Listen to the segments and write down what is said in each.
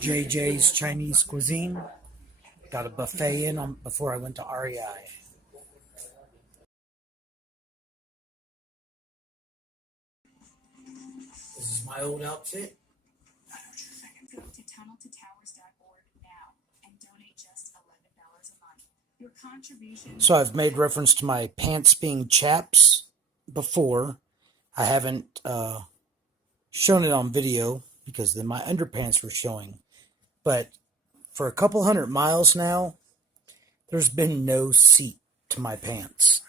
JJ's Chinese Cuisine. Got a buffet in before I went to REI. This is my old outfit. Go to tunneltotowers.org now and donate just $11 a month. Your contribution. So I've made reference to my pants being chaps before. I haven't shown it on video because then my underpants were showing. But for a couple 100 miles now, there's been no seat to my pants.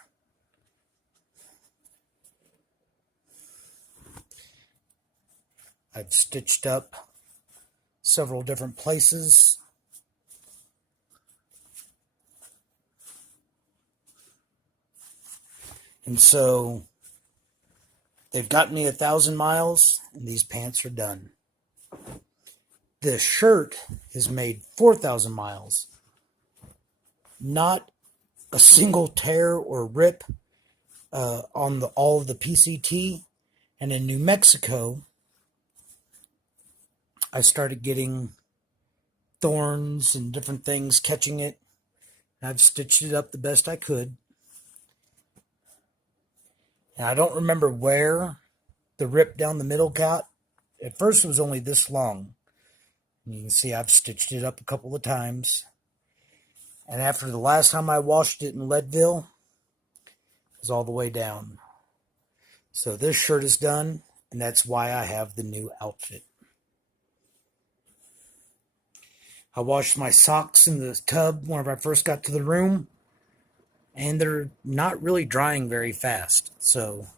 I've stitched up several different places. And so they've got me 1,000 miles and these pants are done. This shirt has made 4,000 miles. Not a single tear or rip on all of the PCT. And in New Mexico, I started getting thorns and different things catching it. I've stitched it up the best I could. And I don't remember where the rip down the middle got. At first it was only this long. And you can see I've stitched it up a couple of times. And after the last time I washed it in Leadville, it was all the way down. So this shirt is done, and that's why I have the new outfit. I washed my socks in the tub whenever I first got to the room, and they're not really drying very fast. So,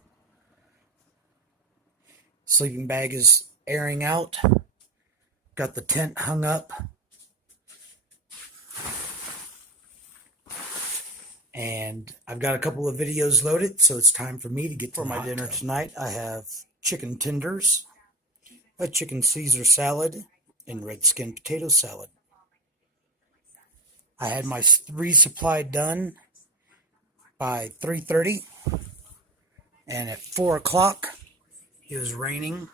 sleeping bag is airing out. Got the tent hung up. And I've got a couple of videos loaded, so it's time for me to get to my dinner tonight. I have chicken tenders, a chicken Caesar salad, and red skin potato salad. I had my resupply done by 3:30, and at 4 o'clock it was raining,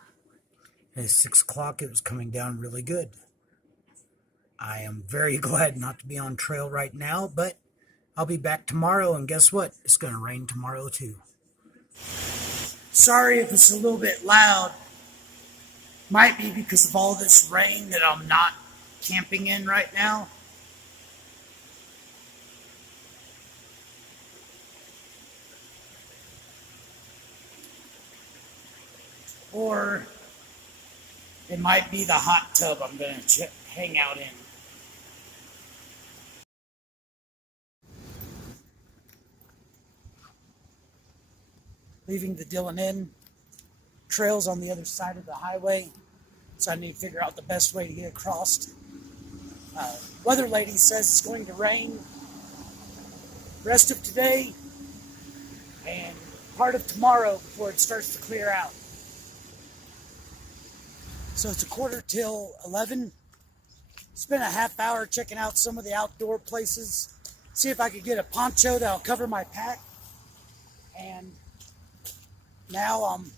and at 6 o'clock it was coming down really good. I am very glad not to be on trail right now, but I'll be back tomorrow, and guess what? It's going to rain tomorrow too. Sorry if it's a little bit loud. Might be because of all this rain that I'm not camping in right now. Or it might be the hot tub I'm going to hang out in. Leaving the Dillon Inn. Trails on the other side of the highway. So I need to figure out the best way to get across. Weather lady says it's going to rain rest of today and part of tomorrow before it starts to clear out. So it's 11:15. Spent a half hour checking out some of the outdoor places. See if I could get a poncho that'll cover my pack. And now I'm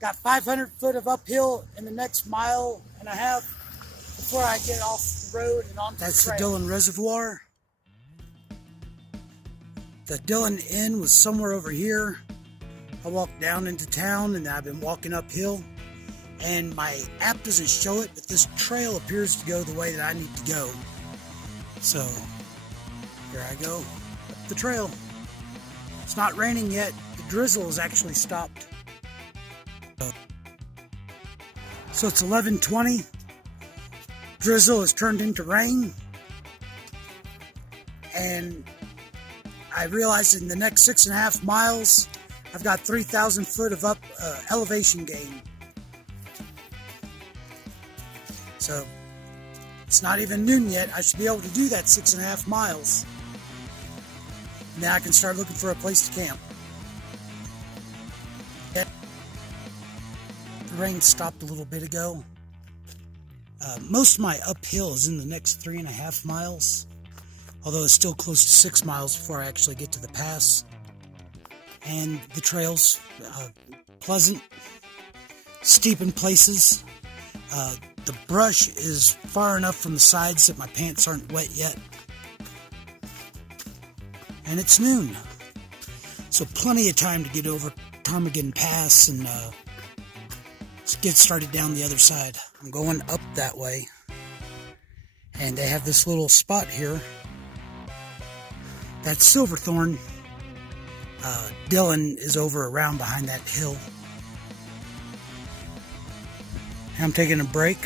got 500 foot of uphill in the next mile and a half before I get off the road and onto the trail. That's the Dillon Reservoir. The Dillon Inn was somewhere over here. I walked down into town and I've been walking uphill. And my app doesn't show it, but this trail appears to go the way that I need to go. So, here I go, up the trail. It's not raining yet. The drizzle has actually stopped. So it's 11:20. Drizzle has turned into rain. And I realized in the next 6.5 miles, I've got 3,000 foot of elevation gain. So, it's not even noon yet. I should be able to do that 6.5 miles. Now I can start looking for a place to camp. The rain stopped a little bit ago. Most of my uphill is in the next 3.5 miles. Although it's still close to 6 miles before I actually get to the pass. And the trail's pleasant, steep in places. the brush is far enough from the sides that my pants aren't wet yet. And it's noon. So plenty of time to get over Ptarmigan Pass and get started down the other side. I'm going up that way. And they have this little spot here. That's Silverthorne. Dillon is over around behind that hill. And I'm taking a break.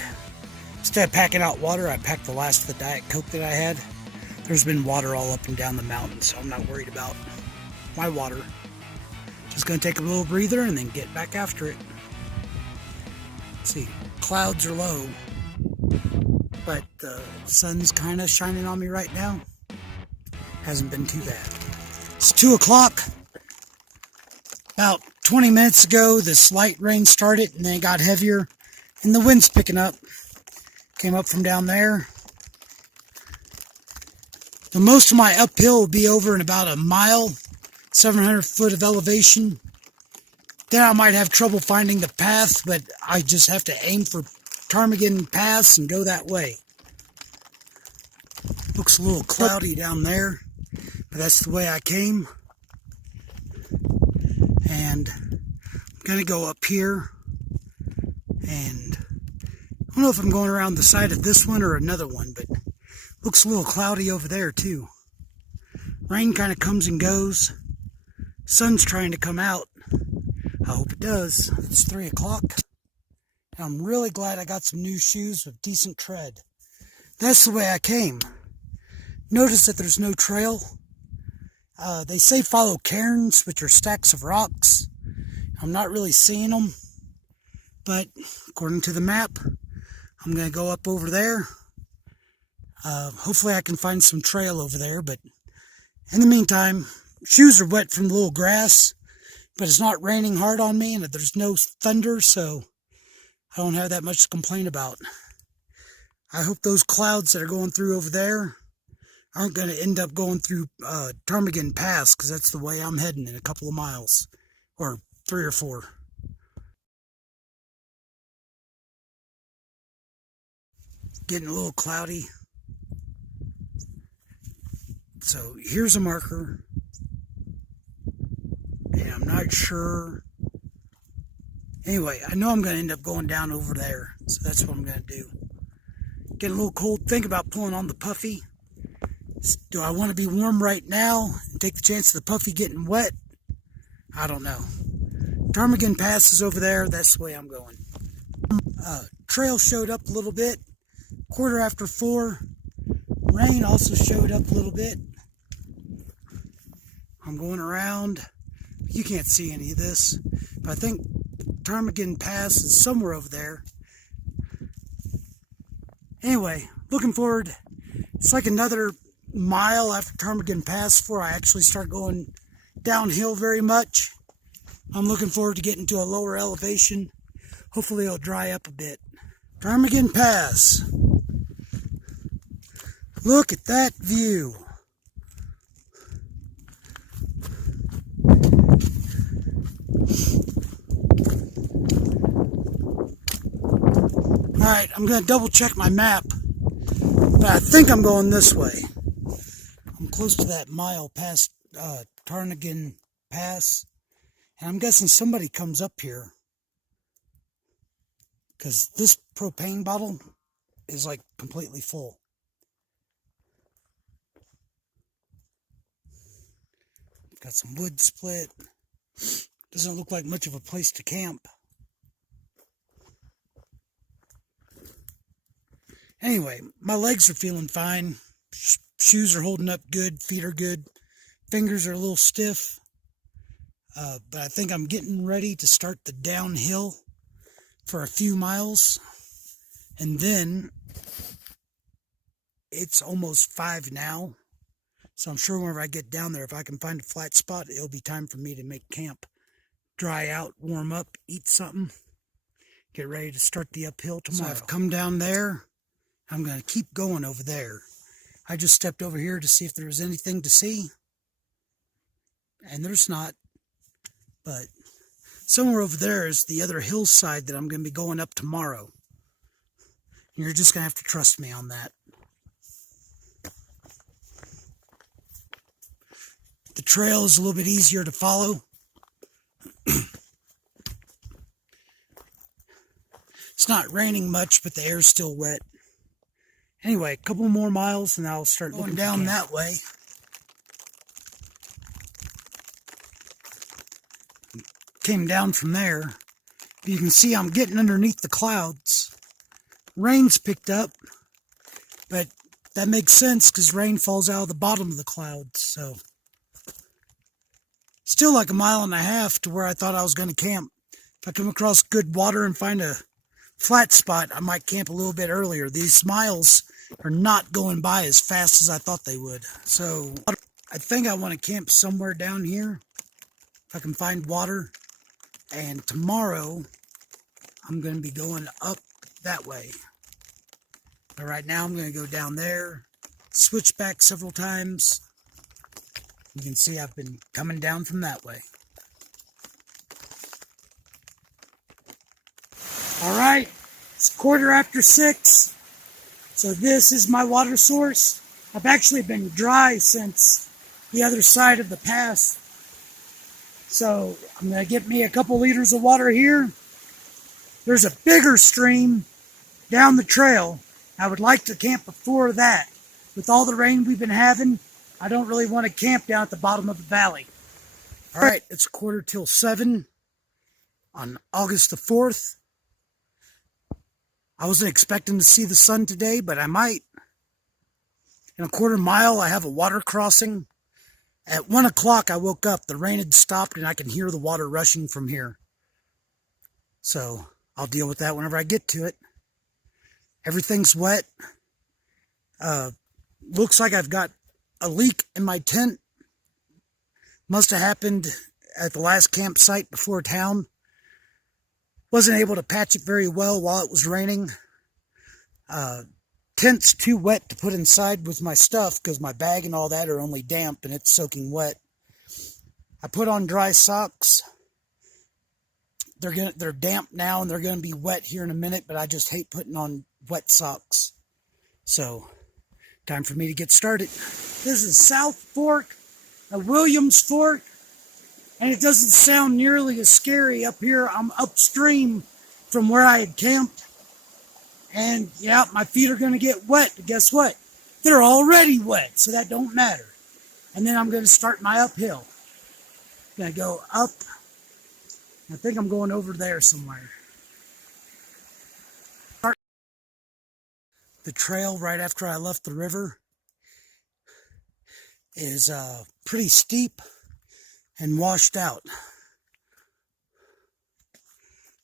Instead of packing out water, I packed the last of the Diet Coke that I had. There's been water all up and down the mountain, so I'm not worried about my water. Just going to take a little breather and then get back after it. Let's see, clouds are low, but the sun's kind of shining on me right now. Hasn't been too bad. It's 2 o'clock. About 20 minutes ago, this light rain started and then it got heavier and the wind's picking up. Came up from down there. The most of my uphill will be over in about a mile, 700 foot of elevation. Then I might have trouble finding the path, but I just have to aim for Ptarmigan Pass and go that way. Looks a little cloudy down there, but that's the way I came. And I'm going to go up here, and I don't know if I'm going around the side of this one or another one, but looks a little cloudy over there too. Rain kind of comes and goes. Sun's trying to come out. I hope it does. It's 3 o'clock. And I'm really glad I got some new shoes with decent tread. That's the way I came. Notice that there's no trail. They say follow cairns, which are stacks of rocks. I'm not really seeing them. But according to the map, I'm going to go up over there. Hopefully I can find some trail over there. But in the meantime, shoes are wet from the little grass. But it's not raining hard on me, and there's no thunder, so I don't have that much to complain about. I hope those clouds that are going through over there aren't going to end up going through Ptarmigan Pass, because that's the way I'm heading in a couple of miles, or 3 or 4. Getting a little cloudy. So here's a marker. And I'm not sure. Anyway, I know I'm going to end up going down over there. So that's what I'm going to do. Getting a little cold. Think about pulling on the puffy. Do I want to be warm right now and take the chance of the puffy getting wet? I don't know. Ptarmigan Pass is over there. That's the way I'm going. Trail showed up a little bit. 4:15. Rain also showed up a little bit. I'm going around. You can't see any of this, but I think Ptarmigan Pass is somewhere over there. Anyway, looking forward. It's like another mile after Ptarmigan Pass before I actually start going downhill very much. I'm looking forward to getting to a lower elevation. Hopefully it'll dry up a bit. Ptarmigan Pass. Look at that view. Alright, I'm going to double check my map, but I think I'm going this way. I'm close to that mile past Ptarmigan Pass, and I'm guessing somebody comes up here, because this propane bottle is like completely full. Got some wood split. Doesn't look like much of a place to camp. Anyway, my legs are feeling fine. Shoes are holding up good. Feet are good. Fingers are a little stiff. But I think I'm getting ready to start the downhill for a few miles. And then it's almost 5 now. So I'm sure whenever I get down there, if I can find a flat spot, it'll be time for me to make camp. Dry out, warm up, eat something. Get ready to start the uphill tomorrow. So I've come down there. I'm going to keep going over there. I just stepped over here to see if there was anything to see. And there's not. But somewhere over there is the other hillside that I'm going to be going up tomorrow. You're just going to have to trust me on that. The trail is a little bit easier to follow. It's not raining much, but the air's still wet. Anyway, a couple more miles and I'll start going down that way. Came down from there. You can see I'm getting underneath the clouds. Rain's picked up, but that makes sense because rain falls out of the bottom of the clouds. So still like a mile and a half to where I thought I was going to camp. If I come across good water and find a flat spot, I might camp a little bit earlier. These miles are not going by as fast as I thought they would. So I think I want to camp somewhere down here if I can find water. And tomorrow I'm going to be going up that way. But right now I'm going to go down there, switch back several times. You can see I've been coming down from that way. All right, it's 6:15. So this is my water source. I've actually been dry since the other side of the pass. So I'm going to get me a couple liters of water here. There's a bigger stream down the trail. I would like to camp before that. With all the rain we've been having, I don't really want to camp down at the bottom of the valley. All right, it's 7:15 on August the 4th. I wasn't expecting to see the sun today, but I might. In a quarter mile, I have a water crossing. At 1 o'clock, I woke up. The rain had stopped, and I can hear the water rushing from here. So I'll deal with that whenever I get to it. Everything's wet. Looks like I've got a leak in my tent. Must have happened at the last campsite before town. Wasn't able to patch it very well while it was raining. Tent's too wet to put inside with my stuff because my bag and all that are only damp and it's soaking wet. I put on dry socks. They're damp now and they're gonna be wet here in a minute, but I just hate putting on wet socks. So, time for me to get started. This is South Fork of Williams Fork, and it doesn't sound nearly as scary up here. I'm upstream from where I had camped. And yeah, my feet are going to get wet, but guess what? They're already wet, so that don't matter. And then I'm going to start my uphill. Going to go up. I think I'm going over there somewhere. The trail right after I left the river is pretty steep and washed out.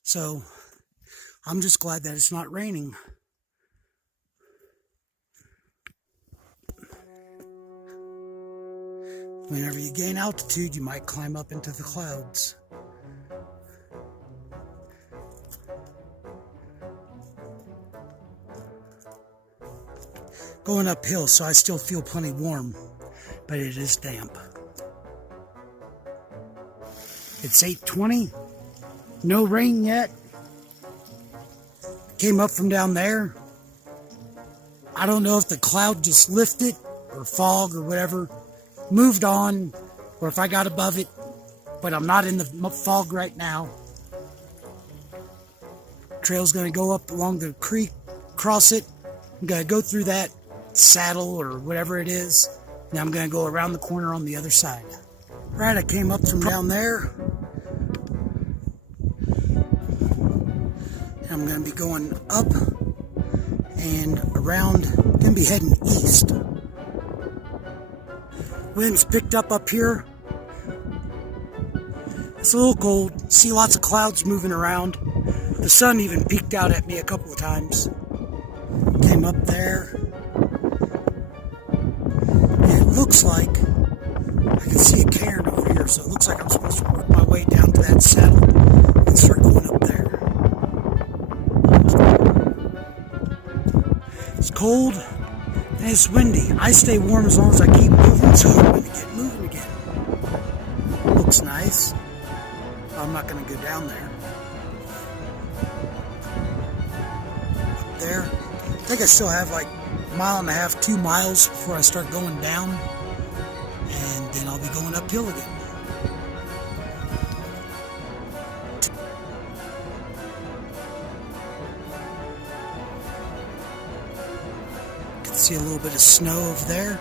So I'm just glad that it's not raining. Whenever you gain altitude, you might climb up into the clouds. Going uphill, so I still feel plenty warm, but it is damp. It's 8:20, no rain yet. Came up from down there. I don't know if the cloud just lifted or fog or whatever, moved on, or if I got above it, but I'm not in the fog right now. Trail's gonna go up along the creek, cross it. I'm gonna go through that saddle or whatever it is. Now I'm gonna go around the corner on the other side. All right, I came up from down there. I'm going to be going up and around, going to be heading east. Wind's picked up here. It's a little cold, see lots of clouds moving around. The sun even peeked out at me a couple of times. Came up there. And it looks like I can see a cairn over here, so it looks like I'm supposed to work my way down to that saddle and start going up there. It's cold and it's windy. I stay warm as long as I keep moving, so I'm going to get moving again. Looks nice. I'm not going to go down there. Up there. think I still have like a mile and a half, 2 miles before I start going down, and then I'll be going uphill again. Can see a little bit of snow over there.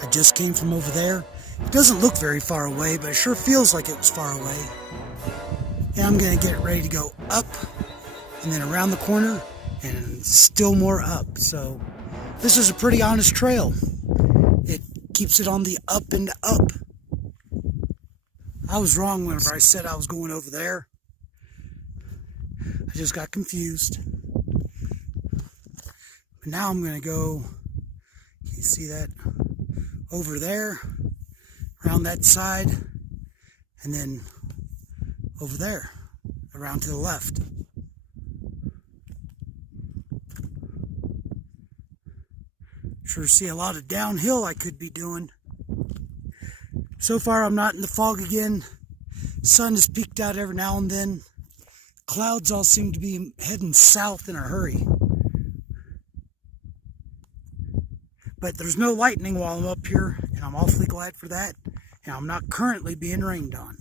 I just came from over there. It doesn't look very far away, but it sure feels like it was far away. And I'm going to get ready to go up and then around the corner and still more up. So this is a pretty honest trail. It keeps it on the up and up. I was wrong whenever I said I was going over there. I just got confused. But now I'm going to go, you see that, over there, around that side, and then over there, around to the left. Sure see a lot of downhill I could be doing. So far I'm not in the fog again. Sun has peeked out every now and then. Clouds all seem to be heading south in a hurry. But there's no lightning while I'm up here, and I'm awfully glad for that. And I'm not currently being rained on.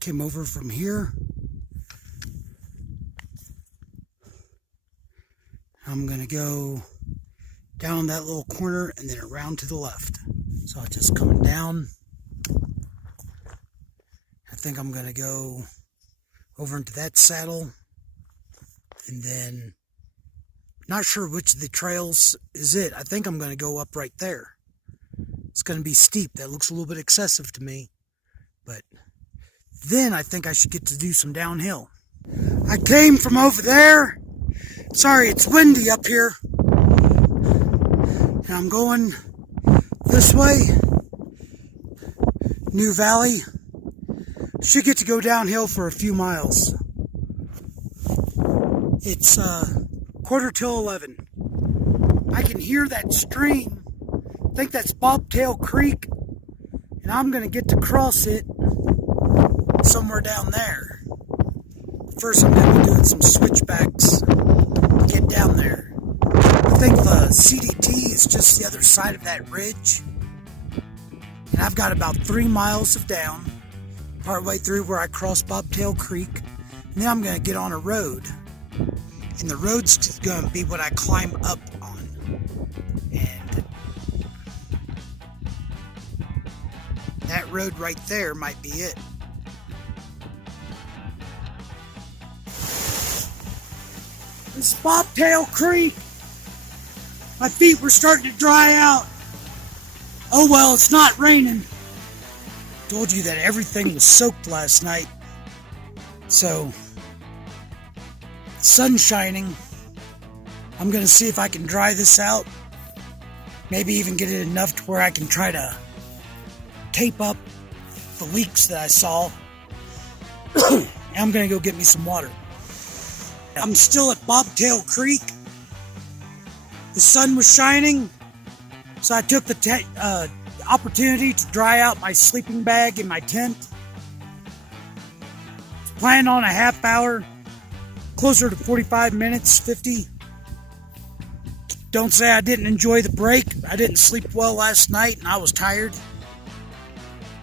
Came over from here. I'm going to go down that little corner and then around to the left. So I'm just coming down. I think I'm going to go over into that saddle, and then not sure which of the trails is it. I think I'm going to go up right there. It's going to be steep. That looks a little bit excessive to me, but then I think I should get to do some downhill. I came from over there. Sorry, it's windy up here, and I'm going this way. New Valley. Should get to go downhill for a few miles. It's 11:15. I can hear that stream. I think that's Bobtail Creek, and I'm going to get to cross it somewhere down there. First, I'm going to be doing some switchbacks to get down there. I think the CDT is just the other side of that ridge, and I've got about 3 miles of down. Partway through where I cross Bobtail Creek, and then I'm going to get on a road, and the road's just going to be what I climb up on, and that road right there might be it. This is Bobtail Creek. My feet were starting to dry out. Oh well, it's not raining. Told you that everything was soaked last night. So, sun's shining. I'm going to see if I can dry this out. Maybe even get it enough to where I can try to tape up the leaks that I saw. And I'm going to go get me some water. I'm still at Bobtail Creek. The sun was shining, so I took the opportunity to dry out my sleeping bag in my tent. Plan on a half hour, closer to 45 minutes, 50. Don't say I didn't enjoy the break. I didn't sleep well last night and I was tired.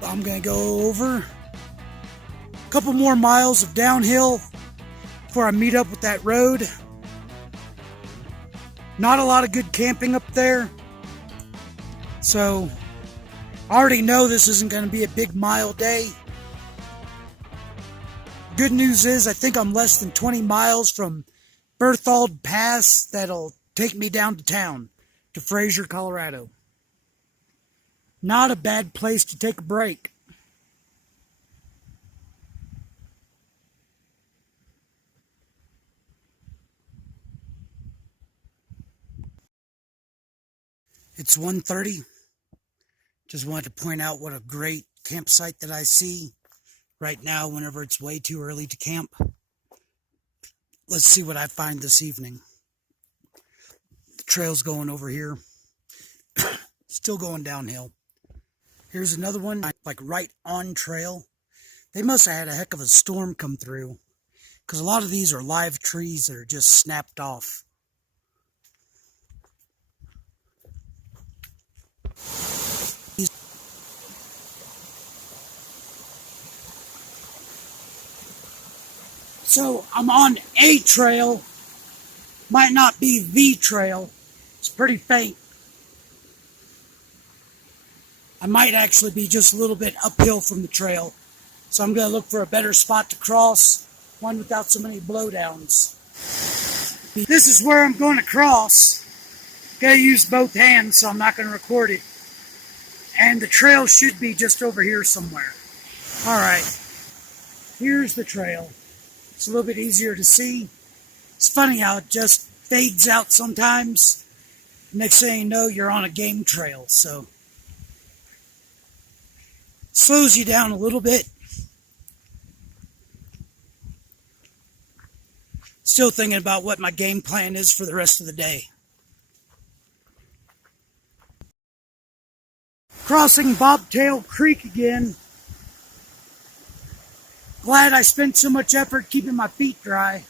I'm going to go over a couple more miles of downhill before I meet up with that road. Not a lot of good camping up there. So I already know this isn't going to be a big mile day. Good news is I think I'm less than 20 miles from Berthoud Pass. That'll take me down to town, to Fraser, Colorado. Not a bad place to take a break. It's 1:30. Just wanted to point out what a great campsite that I see right now whenever it's way too early to camp. Let's see what I find this evening. The trail's going over here. Still going downhill. Here's another one, like right on trail. They must have had a heck of a storm come through, because a lot of these are live trees that are just snapped off. So I'm on a trail, might not be the trail, it's pretty faint. I might actually be just a little bit uphill from the trail. So I'm going to look for a better spot to cross, one without so many blowdowns. This is where I'm going to cross. Going to use both hands, so I'm not going to record it. And the trail should be just over here somewhere. Alright, here's the trail. It's a little bit easier to see. It's funny how it just fades out sometimes. Next thing you know, you're on a game trail, so slows you down a little bit. Still thinking about what my game plan is for the rest of the day. Crossing Bobtail Creek again. Glad I spent so much effort keeping my feet dry.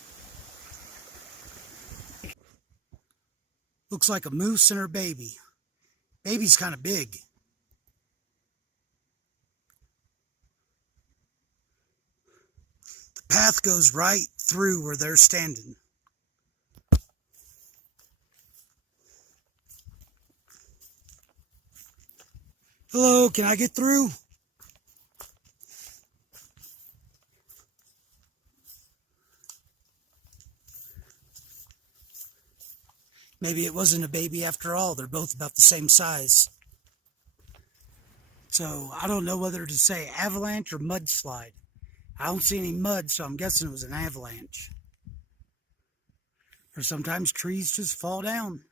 Looks like a moose and her baby. Baby's kind of big. The path goes right through where they're standing. Hello, can I get through? Maybe it wasn't a baby after all. They're both about the same size. So I don't know whether to say avalanche or mudslide. I don't see any mud, so I'm guessing it was an avalanche. Or sometimes trees just fall down.